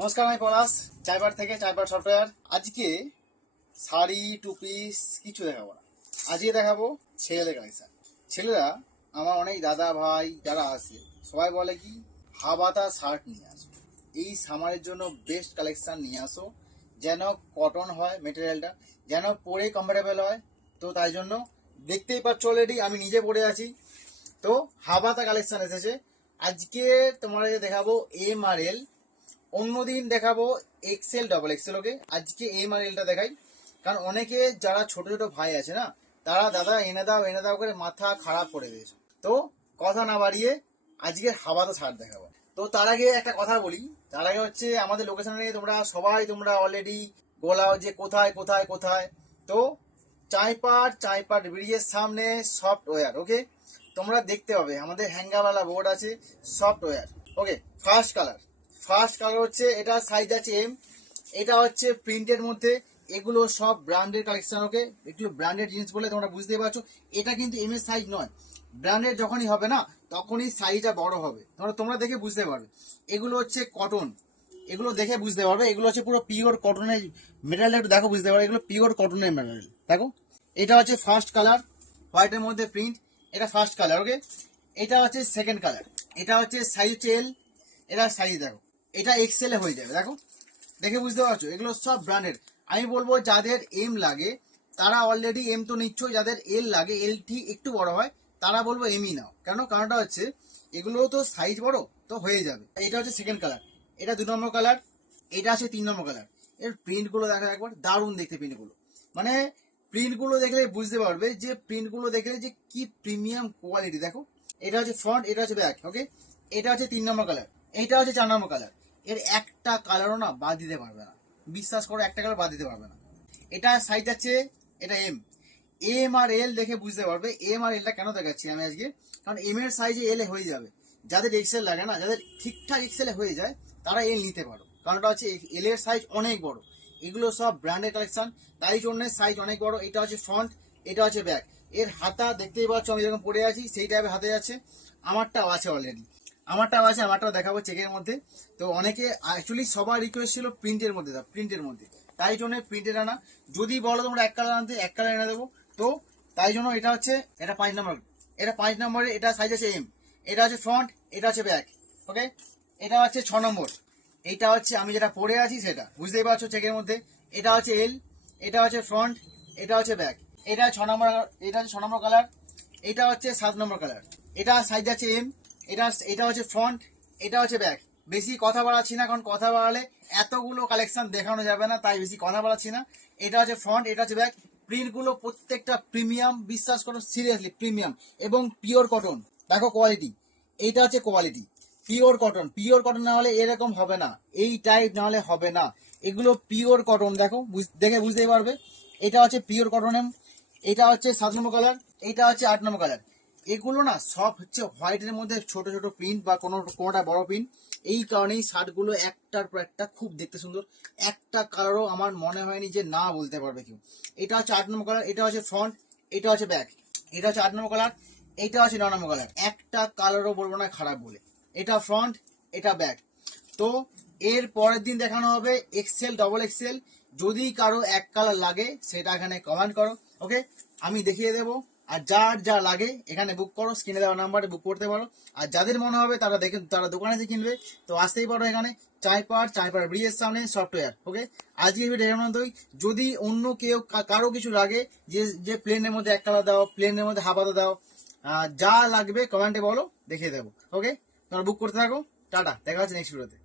নমস্কার, আমি পলাশ চাইবার থেকে চাইবার সফটওয়্যার। আজকে শাড়ি টু পিস কিছু দেখাবো না, আজকে দেখাবো ছেলেদের কালেকশন। ছেলেরা আমার অনেক দাদা ভাই যারা আছে সবাই বলে কি হাবাতা শার্ট নিয়ে আসো, এই সামারের জন্য বেস্ট কালেকশন নিয়ে আসো, যেন কটন হয় মেটেরিয়ালটা, যেন পরে কমফোর্টেবল হয়। তো তাই জন্য দেখতেই পাচ্ছ অলরেডি আমি নিজে পরে আছি। তো হাবাতা কালেকশন এসেছে আজকে, তোমাদেরকে দেখাবো এম আর এল, অন্যদিন দেখাবো এক্সেল ডবল এক্সেল। ওকে, আজকে এম আর এলটা দেখাই, কারণ অনেকে যারা ছোট ছোট ভাই আছে না, তারা দাদা এনে দাও করে মাথা খারাপ করে দিয়েছে। তো কথা না বাড়িয়ে আজকে হাওয়াতে ছাড় দেখাবো। তো তার আগে একটা কথা বলি, তার আগে হচ্ছে আমাদের লোকেশনে তোমরা অলরেডি গোলাও যে কোথায় কোথায় কোথায়। তো চাইপাট ব্রিজের সামনে সফটওয়্যার। ওকে, তোমরা দেখতে পাবে আমাদের হ্যাঙ্গারওয়ালা বোর্ড আছে সফটওয়্যার। ওকে, ফার্স্ট কালার হচ্ছে এটা, সাইজ আছে এম, এটা হচ্ছে প্রিন্টের মধ্যে, এগুলো সব ব্র্যান্ডের কালেকশন। ওকে, একটু ব্র্যান্ডেড জিনিস বলে তোমরা বুঝতে পারছো, এটা কিন্তু এম এর সাইজ নয়। ব্র্যান্ডেড যখনই হবে না তখনই সাইজটা বড় হবে, তোমরা দেখে বুঝতে পারবে। এগুলো হচ্ছে কটন, এগুলো দেখে বুঝতে পারবে, এগুলো হচ্ছে পুরো পিওর কটনের মেটেরিয়াল। একটু দেখো বুঝতে পারবে, এগুলো পিওর কটনের মেটেরিয়াল। দেখো, এটা হচ্ছে ফার্স্ট কালার, হোয়াইটের মধ্যে প্রিন্ট, এটা ফার্স্ট কালার। ওকে, এটা হচ্ছে সেকেন্ড কালার, এটা হচ্ছে সাইজ হচ্ছে এল, এটা সাইজ দেখো, এটা এক্সেলে হয়ে যাবে। দেখো, দেখে বুঝতে পারছো, এগুলো সব ব্র্যান্ডেড। আমি বলবো যাদের এম লাগে তারা অলরেডি এম তো নিচ্ছ, যাদের এল লাগে, এল ঠিক একটু বড় হয়, তারা বলবো এমই নাও। কারণটা হচ্ছে এগুলো তো সাইজ বড়, তো হয়ে যাবে। এটা হচ্ছে সেকেন্ড কালার, এটা 2 নম্বর কালার, এটা আছে 3 নম্বর কালার। এর প্রিন্টগুলো দেখো একবার, দারুণ দেখতে প্রিন্টগুলো, মানে প্রিন্টগুলো দেখলে বুঝতে পারবে যে প্রিন্টগুলো দেখলে যে কি প্রিমিয়াম কোয়ালিটি। দেখো, এটা হচ্ছে ফ্রন্ট, এটা হচ্ছে ব্যাক। ওকে, এটা হচ্ছে 3 নম্বর কালার, এটা হচ্ছে 4 নম্বর কালার। এর একটা কালারও না বাদ দিতে পারবে না, বিশ্বাস করো, একটা কালার বাদ দিতে পারবে না। এটা সাইজ আছে, এটা এম আর এল দেখে বুঝতে পারবে। এম আর এলটা কেন দেখাচ্ছি আমি আজকে, কারণ এম এর সাইজে এল হয়ে যাবে। যাদের এক্সেল লাগে না, যাদের ঠিকঠাক এক্সেলে হয়ে যায়, তারা এল নিতে পারো, কারণটা হচ্ছে এল এর সাইজ অনেক বড়। এগুলো সব ব্র্যান্ডের কালেকশন, তাই জন্য সাইজ অনেক বড়। এটা হচ্ছে ফ্রন্ট, এটা হচ্ছে ব্যাক। এর হাতা দেখতেই পাচ্ছ, আমি যখন পরে আছি সেই টাইপের হাতে যাচ্ছে। আমারটাও আছে অলরেডি, আমারটাও দেখাবো চেকের মধ্যে। তো অনেকে অ্যাকচুয়ালি সবার রিকোয়েস্ট ছিল প্রিন্টের মধ্যে দাও, প্রিন্টের মধ্যে, তাই জন্য প্রিন্টের আনা। যদি বলো তোমরা এক কালার আনতে, এক কালার এনে দেবো। তো তাই জন্য এটা হচ্ছে, এটা 5 নম্বর, এটা 5 নম্বরে, এটা সাইজ আছে এম, এটা হচ্ছে ফ্রন্ট, এটা হচ্ছে ব্যাক। ওকে, এটা হচ্ছে 6 নম্বর, এটা হচ্ছে আমি যেটা পরে আছি সেটা, বুঝতেই পারছো চেকের মধ্যে। এটা হচ্ছে এল, এটা হচ্ছে ফ্রন্ট, এটা হচ্ছে ব্যাক। এটা 6 নম্বর, এটা হচ্ছে 6 নম্বর কালার, এটা হচ্ছে 7 নম্বর কালার। এটা সাইজ আছে এম, এটা হচ্ছে ফ্রন্ট, এটা হচ্ছে ব্যাক। বেশি কথা বাড়াচ্ছি না, কারণ কথা বাড়ালে এতগুলো কালেকশন দেখানো যাবে না, তাই বেশি কথা বাড়াচ্ছি না। এটা হচ্ছে ফ্রন্ট, এটা হচ্ছে ব্যাক। প্রিন্টগুলো প্রত্যেকটা প্রিমিয়াম, বিশ্বাস করো সিরিয়াসলি প্রিমিয়াম এবং পিওর কটন। দেখো কোয়ালিটি, এইটা হচ্ছে কোয়ালিটি, পিওর কটন না হলে এরকম হবে না, এই টাইপ না হলে হবে না। এগুলো পিওর কটন, দেখো দেখে বুঝতেই পারবে। এটা হচ্ছে পিওর কটন, এটা হচ্ছে 7 নম্বর কালার, এটা হচ্ছে 8 নম্বর কালার। এগুলো না সব হচ্ছে হোয়াইটের মধ্যে ছোট ছোট প্রিন্ট বা কোনোটা বড় প্রিন্ট। এই কারণেই শার্টগুলো একটার পর একটা খুব দেখতে সুন্দর, একটা কালারও আমার মনে হয়নি যে না বলতে পারবে কেউ। এটা হচ্ছে 8 নম্বর কালার, এটা হচ্ছে ফ্রন্ট, এটা হচ্ছে ব্যাক। এটা হচ্ছে 8 নম্বর কালার, এটা হচ্ছে 9 নম্বর কালার। একটা কালারও বলবো না খারাপ বলে। এটা ফ্রন্ট, এটা ব্যাক। তো এর পরের দিন দেখানো হবে এক্সেল ডবল এক্সেল। যদি কারো এক কালার লাগে সেটা এখানে কমেন্ট করো। ওকে, আমি দেখিয়ে দেবো। আর যার যা লাগে এখানে বুক করো, স্ক্রিনে দেওয়া নাম্বারে বুক করতে পারো। আর যাদের মনে হবে তারা দোকানে এসে কিনবে, তো আসতেই পারো এখানে চাইপাড় ব্রিজের সামনে সফটওয়্যার। ওকে, আজকে ভিডিও এর মতোই। যদি অন্য কেউ কারো কিছু লাগে, যে প্লেনের মধ্যে এক কালার দাও, প্লেনের মধ্যে হাফাতা দাও, যা লাগবে কমেন্টে বলো, দেখিয়ে দেবো। ওকে, তোমরা বুক করতে থাকো। টাটা, দেখা হচ্ছে নেক্সট ভিডিওতে।